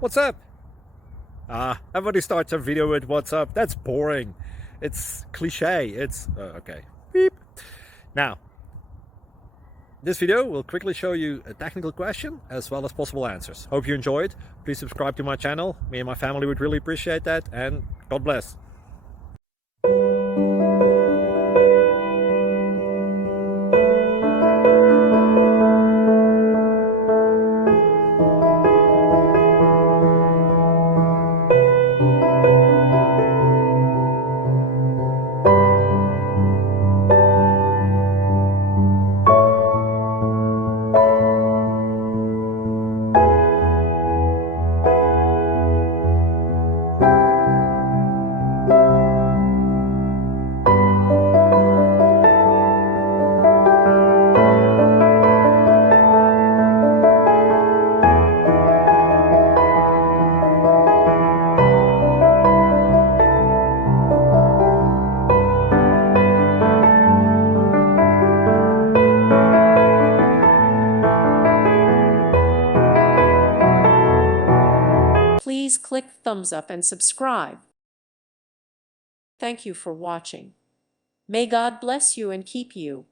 What's up? Everybody starts a video with what's up. That's boring. It's cliche. It's okay. Beep. Now, this video will quickly show you a technical question as well as possible answers. Hope you enjoyed. Please subscribe to my channel. Me and my family would really appreciate that, and God bless. Please click thumbs up and subscribe. Thank you for watching. May God bless you and keep you.